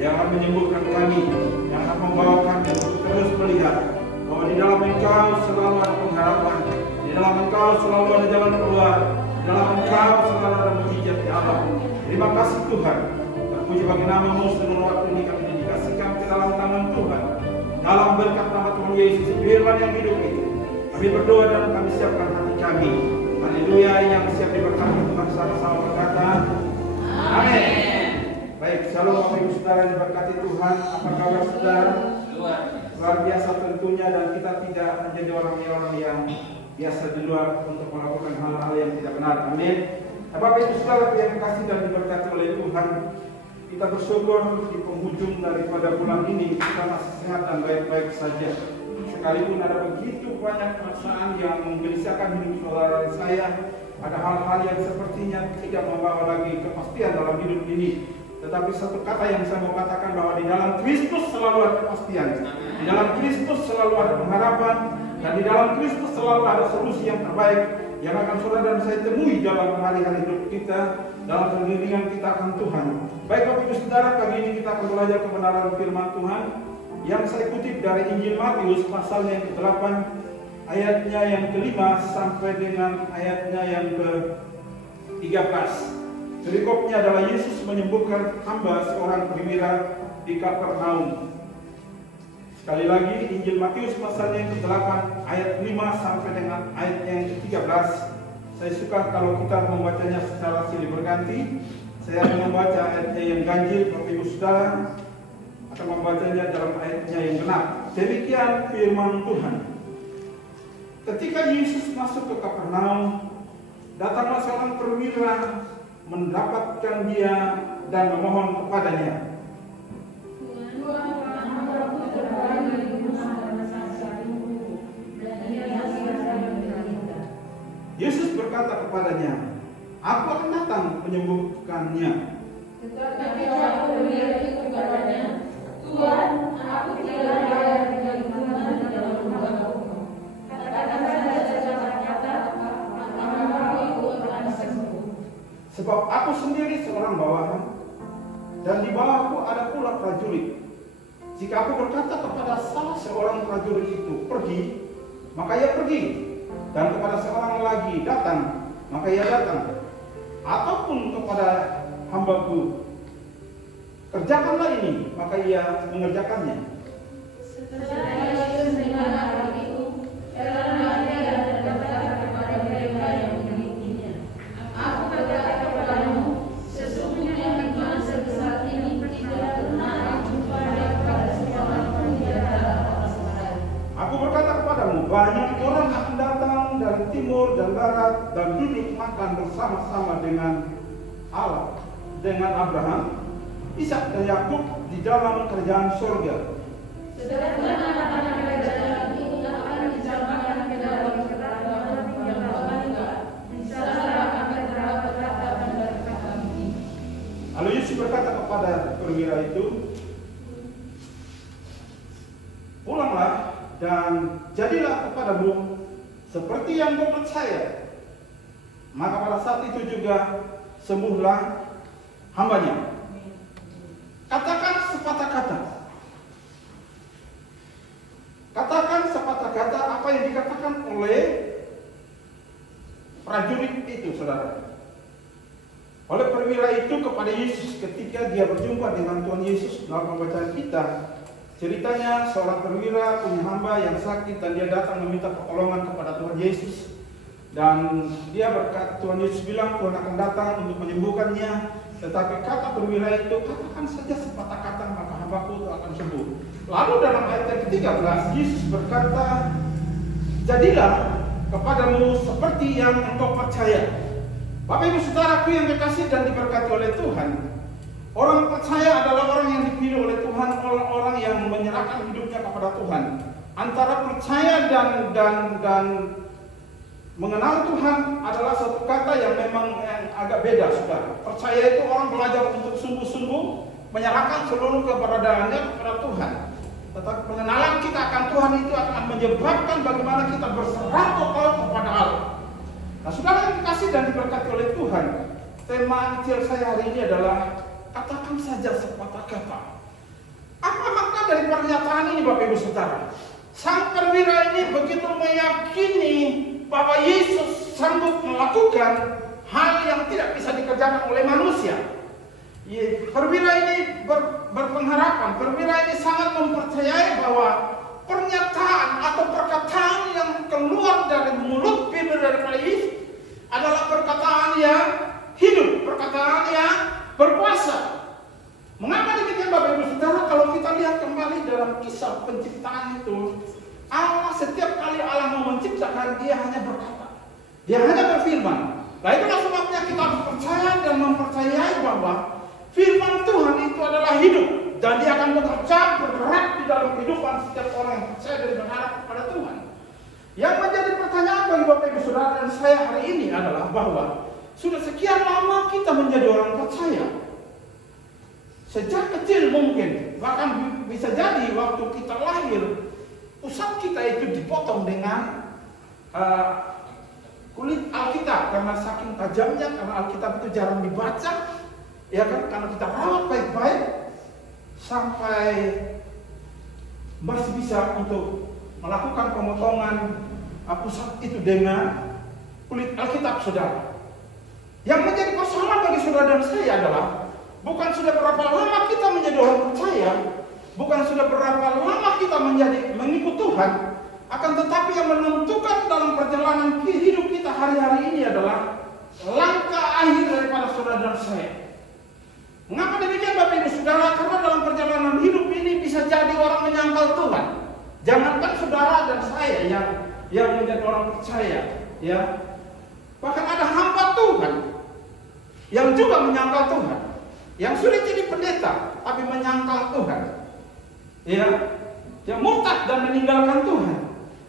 yang akan menyembuhkan kami, yang akan membawa kami untuk terus melihat bahwa di dalam Engkau selalu ada pengharapan, di dalam Engkau selalu ada jalan keluar, di dalam Engkau selalu ada mujizat ya Allah. Terima kasih Tuhan. Terpuji bagi nama-Mu, seluruh waktu ini kami dedikasikan ke dalam tangan Tuhan. Dalam berkat nama Tuhan Yesus, firman yang hidup itu, kami berdoa dan kami siapkan hati kami. Haleluya, yang siap diberkati Tuhan sama-sama berkata, amin. Baik, shalom Bapak Ibu Saudara yang diberkati Tuhan. Apa kabar saudara? Luar biasa tentunya, dan kita tidak menjadi orang-orang yang biasa di luar untuk melakukan hal-hal yang tidak benar. Amin. Bapak Ibu Saudara yang dikasihi dan diberkati oleh Tuhan, kita bersyukur di penghujung daripada bulan ini kita masih sehat dan baik-baik saja. Sekalipun ada begitu banyak perasaan yang menggelisahkan hidup saudara dan saya, ada hal-hal yang sepertinya tidak membawa lagi kepastian dalam hidup ini. Tetapi satu kata yang saya mau katakan, bahwa di dalam Kristus selalu ada kepastian, di dalam Kristus selalu ada pengharapan, dan di dalam Kristus selalu ada solusi yang terbaik yang akan saudara dan saya temui dalam hari-hari hidup kita, dalam pengiringan kita akan Tuhan. Baik Bapak Ibu Saudara, kali ini kita akan belajar kebenaran firman Tuhan yang saya kutip dari Injil Matius pasalnya yang ke-8, ayatnya yang ke-5 sampai dengan ayatnya yang ke-13. Perikopnya adalah Yesus menyembuhkan hamba seorang perwira di Kapernaum. Sekali lagi, Injil Matius pasalnya yang ke-8 ayat 5 sampai dengan ayatnya yang ke-13. Saya suka kalau kita membacanya secara silih berganti. Saya akan membaca ayatnya yang ganjil, Bapak Ibu Saudara akan membacanya dalam ayatnya yang genap. Demikian firman Tuhan. Ketika Yesus masuk ke Kapernaum, datanglah seorang perwira mendapatkan dia dan memohon kepadanya, Yesus berkata kepadanya, aku akan datang menyembuhkannya. Tetapi perwira itu katanya, Tuhan, aku tidak layak tinggal di dalam rumahmu. Katakan saja kata-kata, maka hamba itu akan sembuh. Sebab aku sendiri seorang bawahan, dan di bawahku ada pula prajurit. Jika aku berkata kepada salah seorang prajurit itu, pergi, maka ia pergi. Dan kepada seorang lagi, datang, maka ia datang. Ataupun kepada hambaku, kerjakanlah ini, maka ia mengerjakannya. Setelah Yesus mendengar hal itu, heranlah dia dan berkata kepada mereka yang mengikutinya, aku berkata kepadamu, sesungguhnya iman sebesar ini tidak pernah aku jumpa daripada seorang pun di antara orang lain. Aku berkata kepadamu, banyak orang akan datang dari timur dan barat dan duduk makan bersama-sama dengan Allah, dengan Abraham, Ishak dan Yakub di dalam kerajaan surga. Sedangkan anak-anak kerajaan itu akan dicampakkan ke dalam kerajaan yang bangga. Di sana akan terdapat ratapan dan kambing. Lalu Yesus berkata kepada perwira itu, pulanglah dan jadilah kepadamu seperti yang kau percaya. Maka pada saat itu juga sembuhlah hambanya. Katakan sepatah kata. Katakan sepatah kata apa yang dikatakan oleh prajurit itu, saudara. Oleh perwira itu kepada Yesus ketika dia berjumpa dengan Tuhan Yesus. Dalam pembacaan kita, ceritanya seorang perwira punya hamba yang sakit dan dia datang meminta pertolongan kepada Tuhan Yesus. Dan dia berkata, Tuhan Yesus bilang Tuhan akan datang untuk menyembuhkannya. Tetapi kata perwira itu, katakan saja sepatah kata maka hambaku itu akan sembuh. Lalu dalam ayat yang ke-13 Yesus berkata, jadilah kepadamu seperti yang engkau percaya. Bapak Ibu Saudaraku yang dikasihi dan diberkati oleh Tuhan, orang percaya adalah orang yang dipilih oleh Tuhan, orang-orang yang menyerahkan hidupnya kepada Tuhan. Antara percaya dan mengenal Tuhan adalah satu kata yang memang agak beda, saudara. Percaya itu orang belajar untuk sungguh-sungguh menyerahkan seluruh keberadaannya kepada Tuhan. Tetapi pengenalan kita akan Tuhan itu akan menyebabkan bagaimana kita berserah total kepada Allah. Nah, saudara yang dikasih dan diberkati oleh Tuhan, tema kecil saya hari ini adalah katakan saja sepatah kata. dari pernyataan ini Bapak Ibu Saudara, sang perwira ini begitu meyakini bahwa Yesus sanggup melakukan hal yang tidak bisa dikerjakan oleh manusia. Perwira ini berpengharapan, perwira ini sangat mempercayai bahwa pernyataan atau perkataan yang keluar dari mulut bibir daripada Yesus adalah perkataan yang hidup, perkataan yang berkuasa. Mengapa demikian Bapak Ibu Saudara? Kalau kita lihat kembali dalam kisah penciptaan itu, Allah setiap kali Allah mau menciptakan, dia hanya berkata, dia hanya berfirman. Nah itulah sebabnya kita harus percaya dan mempercayai bahwa firman Tuhan itu adalah hidup, dan dia akan bekerja bergerak di dalam kehidupan setiap orang yang percaya dan berharap kepada Tuhan. Yang menjadi pertanyaan bagi Bapak Ibu Saudara dan saya hari ini adalah bahwa sudah sekian lama kita menjadi orang percaya. Sejak kecil mungkin, bahkan bisa jadi waktu kita lahir, pusat kita itu dipotong dengan kulit Alkitab, karena saking tajamnya, karena Alkitab itu jarang dibaca, ya kan, karena kita rawat baik-baik sampai masih bisa untuk melakukan pemotongan pusat itu dengan kulit Alkitab, saudara. Yang menjadi persoalan bagi saudara dan saya adalah bukan sudah berapa lama kita menjadi orang percaya, bukan sudah berapa lama kita menjadi mengikut Tuhan, akan tetapi yang menentukan dalam perjalanan hidup kita hari-hari ini adalah langkah akhir daripada saudara dan saya. Mengapa demikian Bapak Ibu Saudara? Karena dalam perjalanan hidup ini bisa jadi orang menyangkal Tuhan. Jangankan saudara dan saya yang menjadi orang percaya, ya. Bahkan ada hamba Tuhan yang juga menyangkal Tuhan, yang sudah jadi pendeta tapi menyangkal Tuhan, ya, yang murtad dan meninggalkan Tuhan.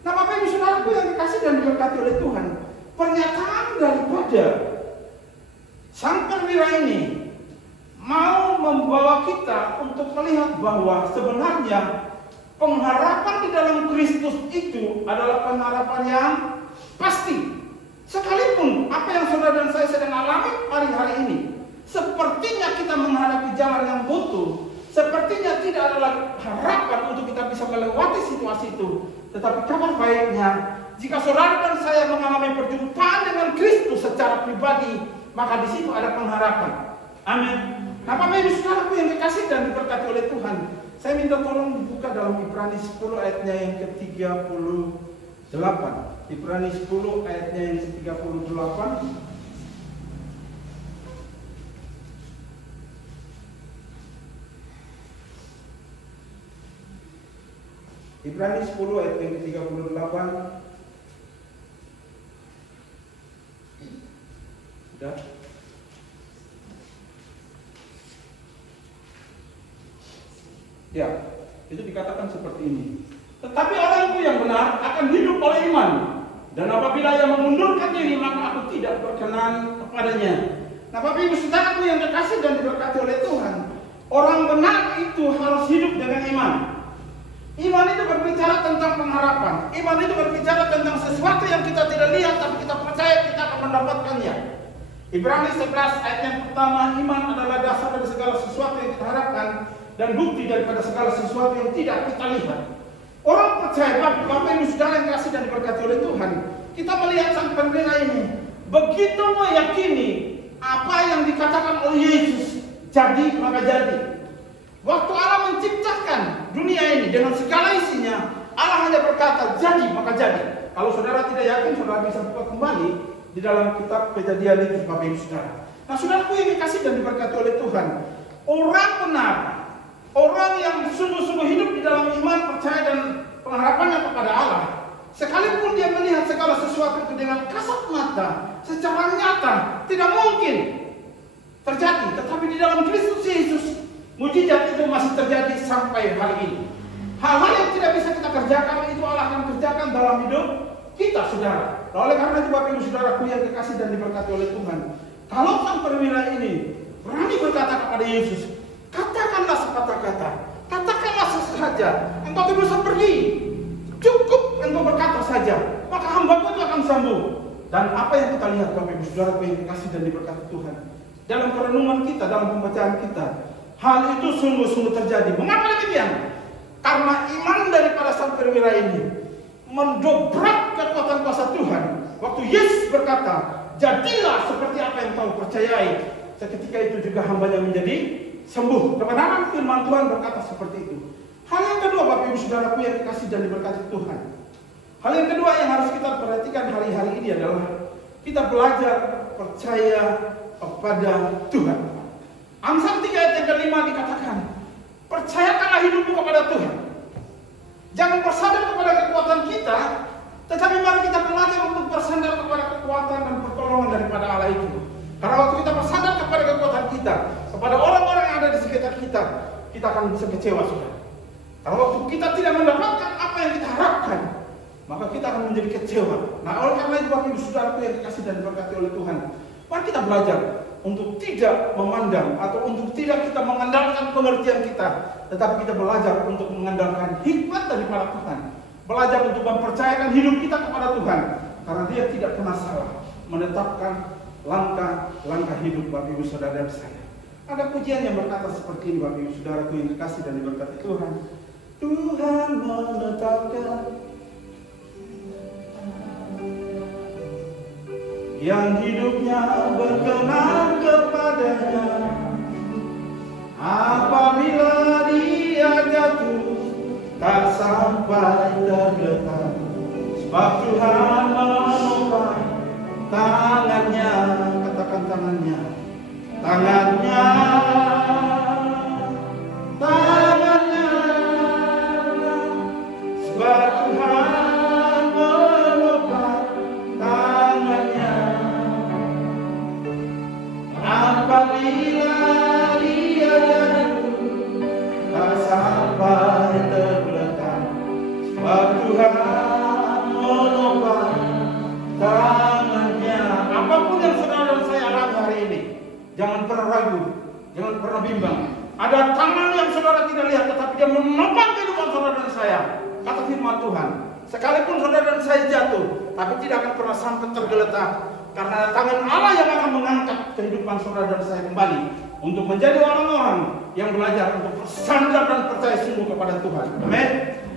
Nah Bapak Ibu Saudaraku yang dikasih dan diberkati oleh Tuhan, pernyataan daripada sang perwira ini mau membawa kita untuk melihat bahwa sebenarnya pengharapan di dalam Kristus itu adalah pengharapan yang pasti. Sekalipun apa yang saudara dan saya sedang alami hari-hari ini, sepertinya kita menghadapi jalan yang buntu, sepertinya tidak ada harapan untuk kita bisa melewati situasi itu. Tetapi kabar baiknya, jika saudara dan saya mengalami perjumpaan dengan Kristus secara pribadi, maka di situ ada pengharapan. Amin. Nah, Bapak Ibu Saudaraku yang dikasih dan diberkati oleh Tuhan, saya minta tolong dibuka dalam Ibrani 10 ayatnya yang ke-38. Ibrani 10 ayatnya yang ke-38. Ibrani 10 ayat yang ke-38. Sudah? Ya, itu dikatakan seperti ini. Tetapi orang itu yang benar akan hidup oleh iman. Dan apabila ia mengundurkan diri, maka aku tidak berkenan kepadanya. Nah, Bapak Ibu Saudaraku yang dikasih dan diberkati oleh Tuhan, orang benar itu harus hidup dengan iman. Iman itu berbicara tentang pengharapan. Iman itu berbicara tentang sesuatu yang kita tidak lihat, tapi kita percaya kita akan mendapatkannya. Ibrani 11 ayat yang pertama, iman adalah dasar dari segala sesuatu yang kita harapkan dan bukti daripada segala sesuatu yang tidak kita lihat. Orang percaya, Bapak Ibu Saudara yang kasih dan diberkati oleh Tuhan, kita melihat sang perwira ini begitu meyakini apa yang dikatakan oleh Yesus, jadi maka jadi. Waktu Allah menciptakan dunia ini dengan segala isinya, Allah hanya berkata, jadi maka jadi. Kalau saudara tidak yakin, saudara bisa buka kembali di dalam kitab Kejadian itu, Bapak Ibu Saudara. Nah, saudaraku yang dikasih dan diberkati oleh Tuhan, orang benar, orang yang sungguh-sungguh hidup di dalam iman, percaya dan pengharapannya kepada Allah, sekalipun dia melihat segala sesuatu itu dengan kasat mata, secara nyata, tidak mungkin terjadi. Tetapi di dalam Kristus Yesus, mujizat itu masih terjadi sampai hari ini. Hal-hal yang tidak bisa kita kerjakan, itu Allah akan kerjakan dalam hidup kita, saudara. Nah, oleh karena itu Bapak Ibu Saudaraku yang dikasih dan diberkati oleh Tuhan, kalau sang perwira ini berani berkata kepada Yesus, katakanlah sepatah kata, katakanlah sesaja, engkau tidak usah pergi, cukup engkau berkata saja, maka hamba-Mu itu akan sembuh. Dan apa yang kita lihat Bapak Ibu Saudara yang dikasih dan diberkati Tuhan, dalam perenungan kita, dalam pembacaan kita, hal itu sungguh-sungguh terjadi. Mengapa demikian? Karena iman daripada sang perwira ini mendobrak kekuatan kuasa Tuhan. Waktu Yesus berkata, jadilah seperti apa yang kau percayai. Seketika itu juga hambanya menjadi sembuh. Kebenaran firman Tuhan berkata seperti itu. Hal yang kedua, Bapak Ibu Saudaraku yang dikasih dan diberkati Tuhan. Hal yang kedua yang harus kita perhatikan hari-hari ini adalah kita belajar percaya kepada Tuhan. Amsal 3 ayat yang ke-5 dikatakan, percayakanlah hidupmu kepada Tuhan. Jangan bersandar kepada kekuatan kita, tetapi mari kita belajar untuk bersandar kepada kekuatan dan pertolongan daripada Allah itu. Karena waktu kita bersandar kepada kekuatan kita, kepada orang-orang yang ada di sekitar kita, kita akan bisa kecewa, saudara. Karena waktu kita tidak mendapatkan apa yang kita harapkan, maka kita akan menjadi kecewa. Nah, oleh karena itu, Bapak Ibu Saudaraku yang dikasih dan diberkati oleh Tuhan, mari kita belajar untuk tidak memandang atau untuk tidak kita mengandalkan pengertian kita, tetapi kita belajar untuk mengandalkan hikmat daripada Tuhan. Belajar untuk mempercayakan hidup kita kepada Tuhan, karena Dia tidak pernah salah menetapkan langkah-langkah hidup Bapak Ibu Saudara dan saya. Ada pujian yang berkata seperti ini, Bapak Ibu Saudaraku yang dikasih dan diberkati Tuhan. Tuhan menetapkan yang hidupnya berkenan kepadanya. Apabila dia jatuh, tak sampai tergeletak, sebab Tuhan menopang tangannya. Katakan tangannya, tangannya, tangannya, sebab Tuhan menopang tangannya. Apabila dia jatuh, tak sampai tergeletak, sebab Tuhan menopang tangannya. Apapun yang saudara dan saya alami hari ini, jangan pernah ragu, jangan pernah bimbang. Ada tangan yang saudara tidak lihat, tetapi Dia menopang kehidupan saudara dan saya. Kata firman Tuhan, sekalipun saudara dan saya jatuh, tapi tidak akan pernah sampai tergeletak, karena tangan Allah yang akan mengangkat kehidupan saudara dan saya kembali untuk menjadi orang-orang yang belajar untuk bersandar dan percaya sungguh kepada Tuhan. Amin.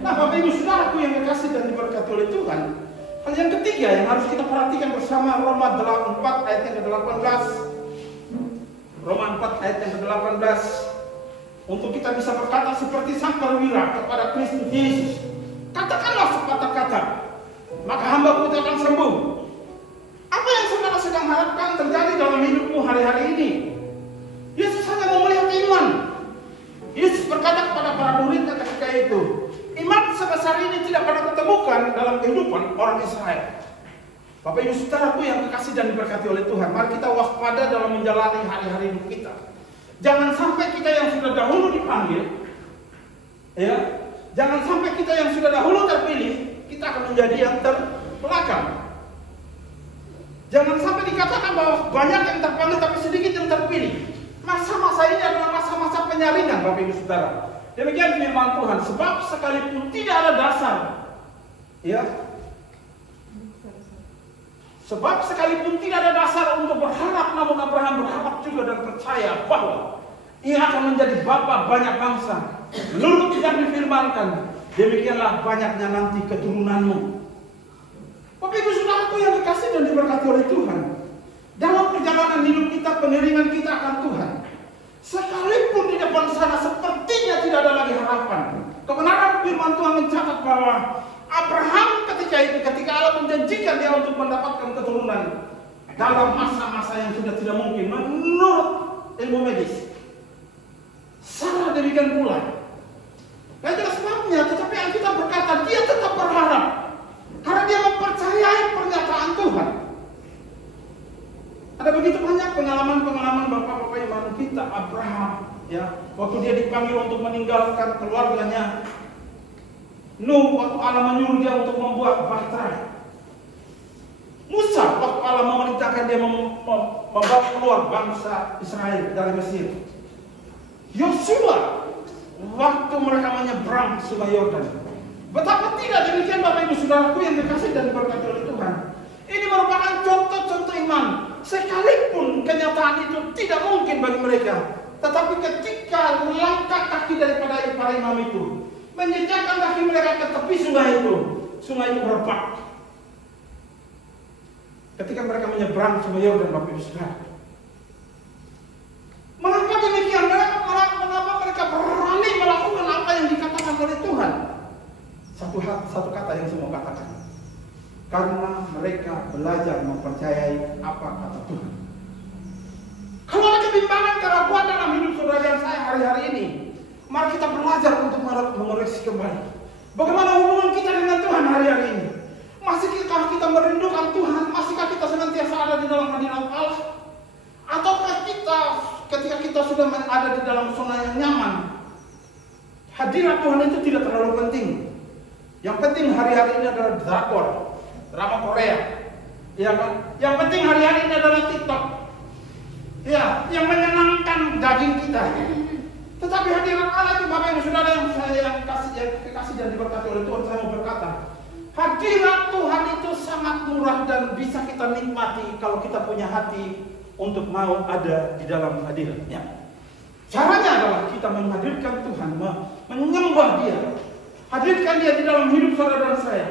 Nah, Bapak Ibu Saudaraku yang dikasih dan diberkati oleh Tuhan, hal yang ketiga yang harus kita perhatikan bersama, Roma 4 ayat yang ke-18. Roma 4 ayat yang ke-18. Untuk kita bisa berkata seperti sang perwira kepada Kristus Yesus, katakanlah sepatah kata, maka hamba-Ku itu akan sembuh. Apa yang saudara sedang harapkan terjadi dalam hidupmu hari-hari ini? Yesus hanya mau melihat iman. Yesus berkata kepada para muridnya ketika itu, iman sebesar ini tidak pernah kutemukan dalam kehidupan orang Israel. Bapak Ibu Saudaraku yang dikasih dan diberkati oleh Tuhan, mari kita waspada dalam menjalani hari-hari hidup kita. Jangan sampai kita yang sudah dahulu dipanggil, ya, jangan sampai kita yang sudah dahulu terpilih, kita akan menjadi yang terbelakang. Jangan sampai dikatakan bahwa banyak yang terpanggil tapi sedikit yang terpilih. Masa-masa ini adalah masa-masa penyaringan, Bapak Ibu Saudara. Demikian firman Tuhan, sebab sekalipun tidak ada dasar, ya, sebab sekalipun tidak ada dasar untuk berharap, namun Abraham berharap juga dan percaya bahwa ia akan menjadi bapa banyak bangsa. Menurut yang difirmankan, demikianlah banyaknya nanti keturunanmu. Bapak Ibu Saudaraku yang dikasih dan diberkati oleh Tuhan, dalam perjalanan hidup kita, pengiringan kita akan Tuhan, sekalipun di depan sana sepertinya tidak ada lagi harapan, kebenaran firman Tuhan mencatat bahwa Abraham ketika Allah menjanjikan dia untuk mendapatkan keturunan dalam masa-masa yang sudah tidak mungkin menurut ilmu medis. Sarah demikian pula. Dan itu sebabnya, tetapi Alkitab berkata dia tetap berharap karena dia mempercayai pernyataan Tuhan. Ada begitu banyak pengalaman-pengalaman bapak-bapak iman kita. Abraham, ya, waktu dia dipanggil untuk meninggalkan keluarganya. Nuh, waktu Allah menyuruh dia untuk membuat bahtera. Musa, waktu Allah memerintahkan dia membawa keluar bangsa Israel dari Mesir. Yosua, waktu mereka menyeberang Sungai Yordan. Betapa tidak demikian Bapak Ibu Saudaraku yang dikasih dan diberkati oleh Tuhan. Ini merupakan contoh-contoh iman. Sekalipun kenyataan itu tidak mungkin bagi mereka, tetapi ketika melangkah kaki daripada para imam itu, menjejakkan kaki mereka ke tepi sungai itu. Sungai itu merebak. Ketika mereka menyeberang sungai Yordan, Bapak Ibu Saudara. Mengapa demikian? Mengapa mereka berani melakukan apa yang dikatakan oleh Tuhan? Satu kata yang saya mau katakan. Karena mereka belajar mempercayai apa kata Tuhan. Kalau ada kebimbangan, keraguan dalam hidup saudara dan saya hari-hari ini, mari kita belajar untuk mengoreksi kembali. Bagaimana hubungan kita dengan Tuhan hari-hari ini? Masihkah kita merindukan Tuhan? Masihkah kita senantiasa ada di dalam hadirat Allah? Ataukah kita ketika kita sudah ada di dalam zona yang nyaman, hadirat Tuhan itu tidak terlalu penting? Yang penting hari-hari ini adalah drakor, drama Korea, ya kan? Yang penting hari-hari ini adalah TikTok, ya, yang menyenangkan daging kita. Tetapi hadirat Allah itu, Bapak Ibu Saudara yang saya kasih dan diberkati oleh Tuhan, saya mau berkata, hadirat Tuhan itu sangat murah dan bisa kita nikmati kalau kita punya hati untuk mau ada di dalam hadiratnya. Caranya adalah kita menghadirkan Tuhan, menyembah Dia. Hadirkan Dia di dalam hidup saudara dan saya,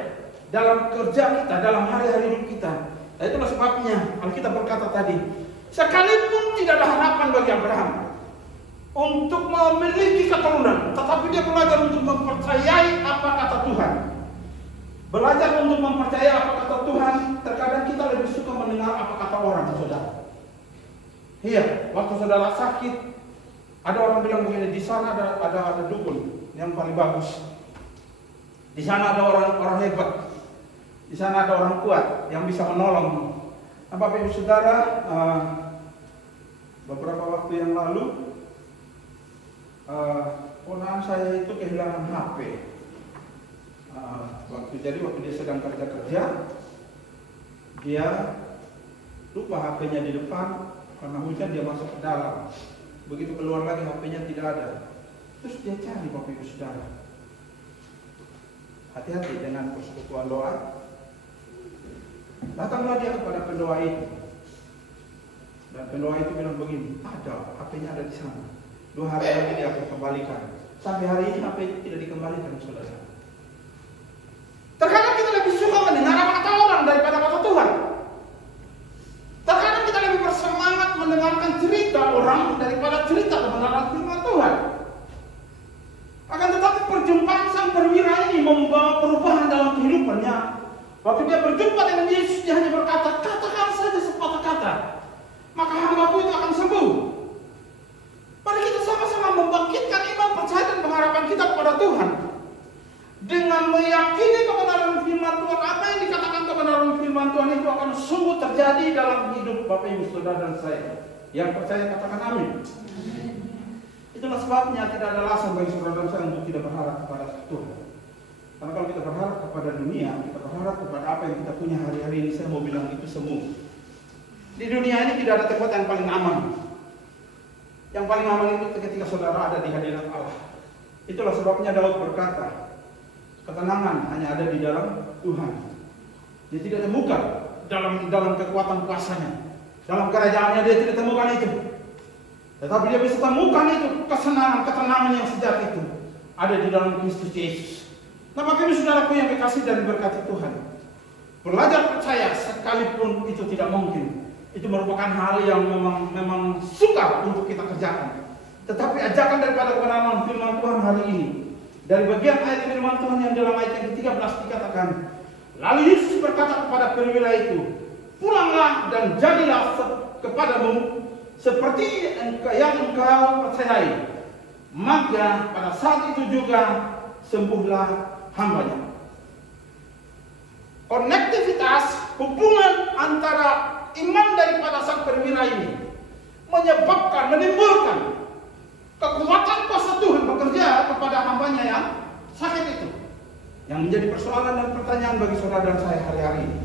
dalam kerja kita, dalam hari-hari hidup kita. Nah, itulah sebabnya Alkitab berkata tadi, sekalipun tidak ada harapan bagi Abraham untuk memiliki keturunan, tetapi dia belajar untuk mempercayai apa kata Tuhan. Belajar untuk mempercayai apa kata Tuhan. Terkadang kita lebih suka mendengar apa kata orang, saudara. Iya, waktu saudara sakit, ada orang bilang begini, di sana ada dukun yang paling bagus. Di sana ada orang hebat. Di sana ada orang kuat yang bisa menolong. Nah, Bapak Ibu Saudara, beberapa waktu yang lalu ponakan saya itu kehilangan HP. Waktu dia sedang kerja, dia lupa HP-nya di depan, karena hujan dia masuk ke dalam. Begitu keluar lagi HP-nya tidak ada. Terus dia cari, Bapak Ibu Saudara. Hati-hati dengan persekutuan doa. Datanglah dia kepada pendoa itu. Dan pendoa itu bilang begini, ada, HP-nya ada di sana. 2 hari lagi dia akan kembalikan. Sampai hari ini HP itu tidak dikembalikan, saudara. Terkadang kita lebih suka mendengar apa kata orang daripada kata Tuhan. Terkadang kita lebih bersemangat mendengarkan cerita orang daripada cerita kebenaran firman Tuhan. Akan tetapi perjumpaan sang perwira ini membawa perubahan dalam kehidupannya. Waktu dia berjumpa dengan Yesus, dia hanya berkata, katakan saja sepatah kata, maka hambaku itu akan sembuh. Mari kita sama-sama membangkitkan iman, percaya dan pengharapan kita kepada Tuhan. Dengan meyakini kebenaran firman Tuhan, apa yang dikatakan kebenaran firman Tuhan itu akan sungguh terjadi dalam hidup Bapak Ibu Saudara dan saya. Yang percaya katakan amin. Itulah sebabnya tidak ada alasan bagi saudara dan saya untuk tidak berharap kepada Tuhan. Karena kalau kita berharap kepada dunia, kita berharap kepada apa yang kita punya hari-hari ini, saya mau bilang itu semu. Di dunia ini tidak ada tempat yang paling aman. Yang paling aman itu ketika saudara ada di hadirat Allah. Itulah sebabnya Daud berkata, ketenangan hanya ada di dalam Tuhan. Dia tidak temukan dalam kekuatan kuasanya. Dalam kerajaannya dia tidak temukan itu. Tetapi dia bisa temukan itu, ketenangan yang sejati itu ada di dalam Kristus Yesus. Nah, Bapak Ibu Saudaraku yang dikasihi dan diberkati Tuhan, belajar percaya sekalipun itu tidak mungkin. Itu merupakan hal yang memang sukar untuk kita kerjakan. Tetapi ajakan daripada kebenaran firman Tuhan hari ini, dari bagian ayat firman Tuhan yang dalam ayat yang ke-13 dikatakan, lalu Yesus berkata kepada perwira itu, pulanglah dan jadilah kepadamu seperti yang engkau percayai. Maka pada saat itu juga sembuhlah hambanya. Konektivitas hubungan antara iman daripada sang perwira ini menimbulkan kekuatan kuasa Tuhan bekerja kepada hambanya yang sakit itu. Yang menjadi persoalan dan pertanyaan bagi saudara dan saya hari-hari ini,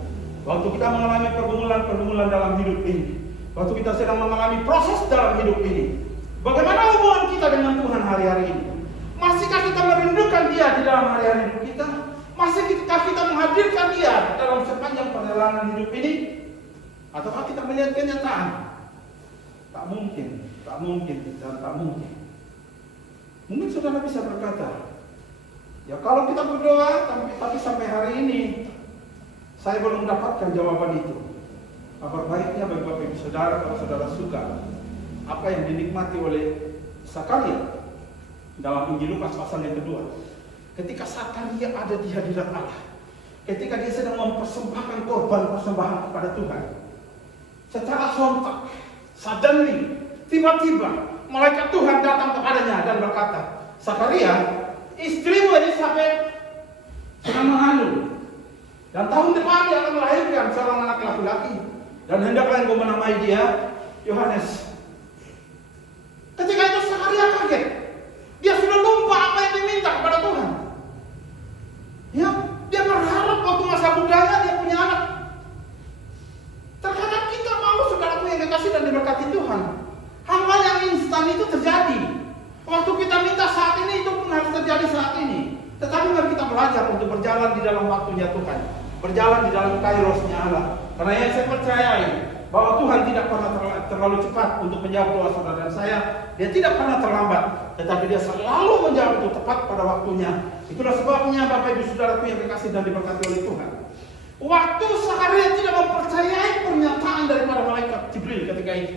waktu kita mengalami pergumulan dalam hidup ini, waktu kita sedang mengalami proses dalam hidup ini, bagaimana hubungan kita dengan Tuhan hari-hari ini? Masihkah kita merindukan Dia di dalam hari-hari hidup kita? Masihkah kita menghadirkan Dia dalam sepanjang perjalanan hidup ini? Ataukah kita melihat kenyataan? Tak mungkin, dan tak mungkin. Mungkin saudara bisa berkata, Ya kalau kita berdoa, tapi sampai hari ini saya belum mendapatkan jawaban itu. Kabar baiknya bagi Bapak Ibu Saudara, kalau saudara suka apa yang dinikmati oleh Zakaria dalam Injil Lukas pasal yang kedua. Ketika Zakaria ada di hadirat Allah, ketika dia sedang mempersembahkan korban persembahan kepada Tuhan, secara sontak, suddenly, tiba-tiba malaikat Tuhan datang kepadanya dan berkata, Zakaria, istrimu Elisabet sedang mengandung, dan tahun depan dia akan melahirkan seorang anak laki-laki, dan hendaklah engkau menamai dia Yohanes. Ketika itu Zakaria kaget. Dia sudah lupa apa yang diminta kepada Tuhan. Ya, dia berharap waktu masa mudanya dia punya anak. Terkadang kita mau saudaraku yang dikasih dan diberkati Tuhan, hal-hal yang instan itu terjadi. Waktu kita minta saat ini itu pun harus terjadi saat ini. Tetapi mari kita belajar untuk berjalan di dalam waktunya Tuhan, berjalan di dalam kairosnya Allah. Karena yang saya percayai bahwa Tuhan tidak pernah terlalu cepat untuk menjawab doa saudara dan saya. Dia tidak pernah terlambat, tetapi dia selalu menjawab itu tepat pada waktunya. Itulah sebabnya Bapak Ibu Saudaraku yang dikasih dan diberkati oleh Tuhan. Waktu Zakaria tidak mempercayai pernyataan daripada malaikat Jibril ketika itu.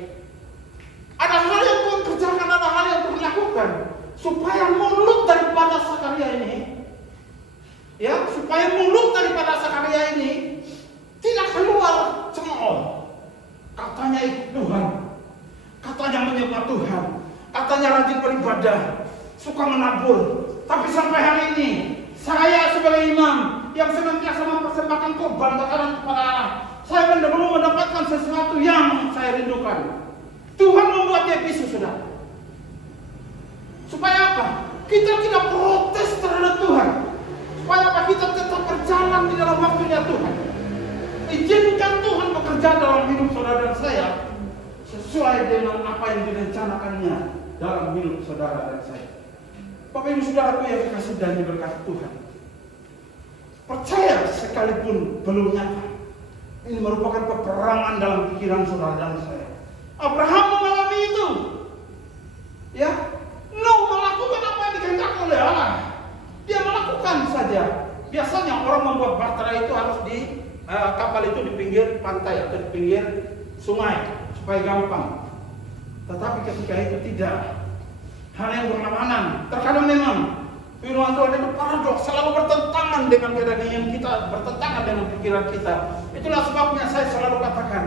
Ada hal yang Tuhan kerjakan, ada hal yang Tuhan lakukan supaya mulut daripada Zakaria ini, ya, supaya mulut daripada Zakaria ini tidak keluar cemooh. Katanya ikut Tuhan, katanya menyembah Tuhan, katanya rajin beribadah, suka menabur. Tapi sampai hari ini saya sebagai imam yang senantiasa mempersembahkan korban bakaran kepada Allah, saya belum mendapatkan sesuatu yang saya rindukan. Tuhan membuat dia bisu, saudara. Supaya apa? Kita tidak protes terhadap Tuhan. Supaya apa? Kita tetap berjalan di dalam waktunya Tuhan. Izinkan Tuhan bekerja dalam hidup saudara dan saya sesuai dengan apa yang direncanakannya dalam hidup saudara dan saya. Bapak Ibu Saudaraku yang dikasih dan diberkati Tuhan, percaya sekalipun belum nyata, ini merupakan peperangan dalam pikiran saudara dan saya. Abraham mengalami itu, ya. Nuh melakukan apa yang dikehendaki oleh Allah. Dia melakukan saja. Biasanya orang membuat bahtera itu harus di kapal itu di pinggir pantai atau di pinggir sungai supaya gampang. Tetapi ketika itu tidak, hal yang berlawanan. Terkadang memang firman Tuhan itu paradoks, selalu bertentangan dengan keadaan kita, bertentangan dengan pikiran kita. Itulah sebabnya saya selalu katakan,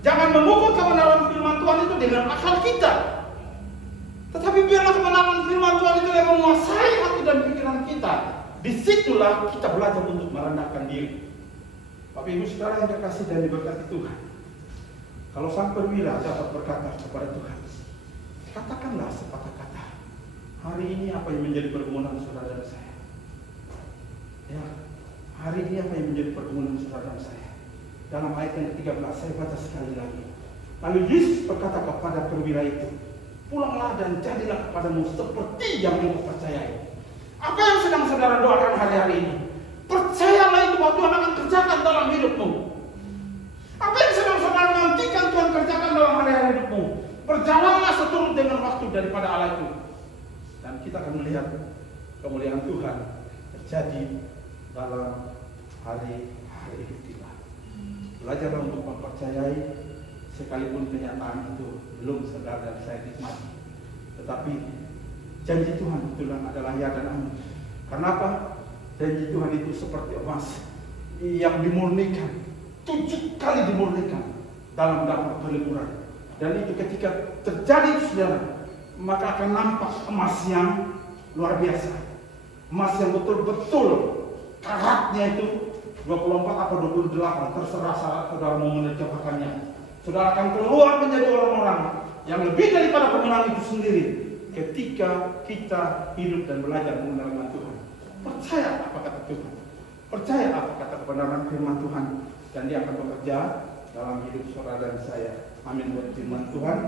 jangan mengukur kebenaran firman Tuhan itu dengan akal kita, tetapi biarlah kebenaran firman Tuhan itu yang menguasai hati dan pikiran kita. Disitulah kita belajar untuk merendahkan diri. Bapak Ibu Saudara yang dikasih dan diberkati Tuhan, kalau sang perwira dapat berkata kepada Tuhan, katakanlah sepatah kata, hari ini apa yang menjadi pergumulan saudara dan saya? Ya, hari ini apa yang menjadi pergumulan saudara dan saya? Dalam ayat yang ke-13 saya baca sekali lagi. Lalu Yesus berkata kepada perwira itu, pulanglah dan jadilah kepadamu seperti yang engkau percayai. Apa yang sedang saudara doakan hari-hari ini? Percayalah itu bahwa Tuhan akan kerjakan dalam hidupmu. Apa yang sedang saudara nantikan Tuhan kerjakan dalam hari-hari hidupmu. Berjalanlah seturut dengan waktu daripada Allah itu. Dan kita akan melihat kemuliaan Tuhan terjadi dalam hari-hari hidup kita. Belajarlah untuk mempercayai sekalipun kenyataan itu belum saudara dan saya nikmati. Tetapi janji Tuhan itulah adalah ya dan amin. Karena apa? Janji Tuhan itu seperti emas yang dimurnikan, 7 kali dimurnikan dalam damai peliburan. Dan itu ketika terjadi saudara, maka akan nampak emas yang luar biasa, emas yang betul-betul karatnya itu 24 atau 28, terserah saudara mau menerjemahkannya. Saudara akan keluar menjadi orang-orang yang lebih daripada pemenang itu sendiri ketika kita hidup dan belajar mengenal Tuhan. Percaya apa kata Tuhan, percaya apa kata kebenaran firman Tuhan, dan dia akan bekerja dalam hidup saudara dan saya. Amin buat firman Tuhan.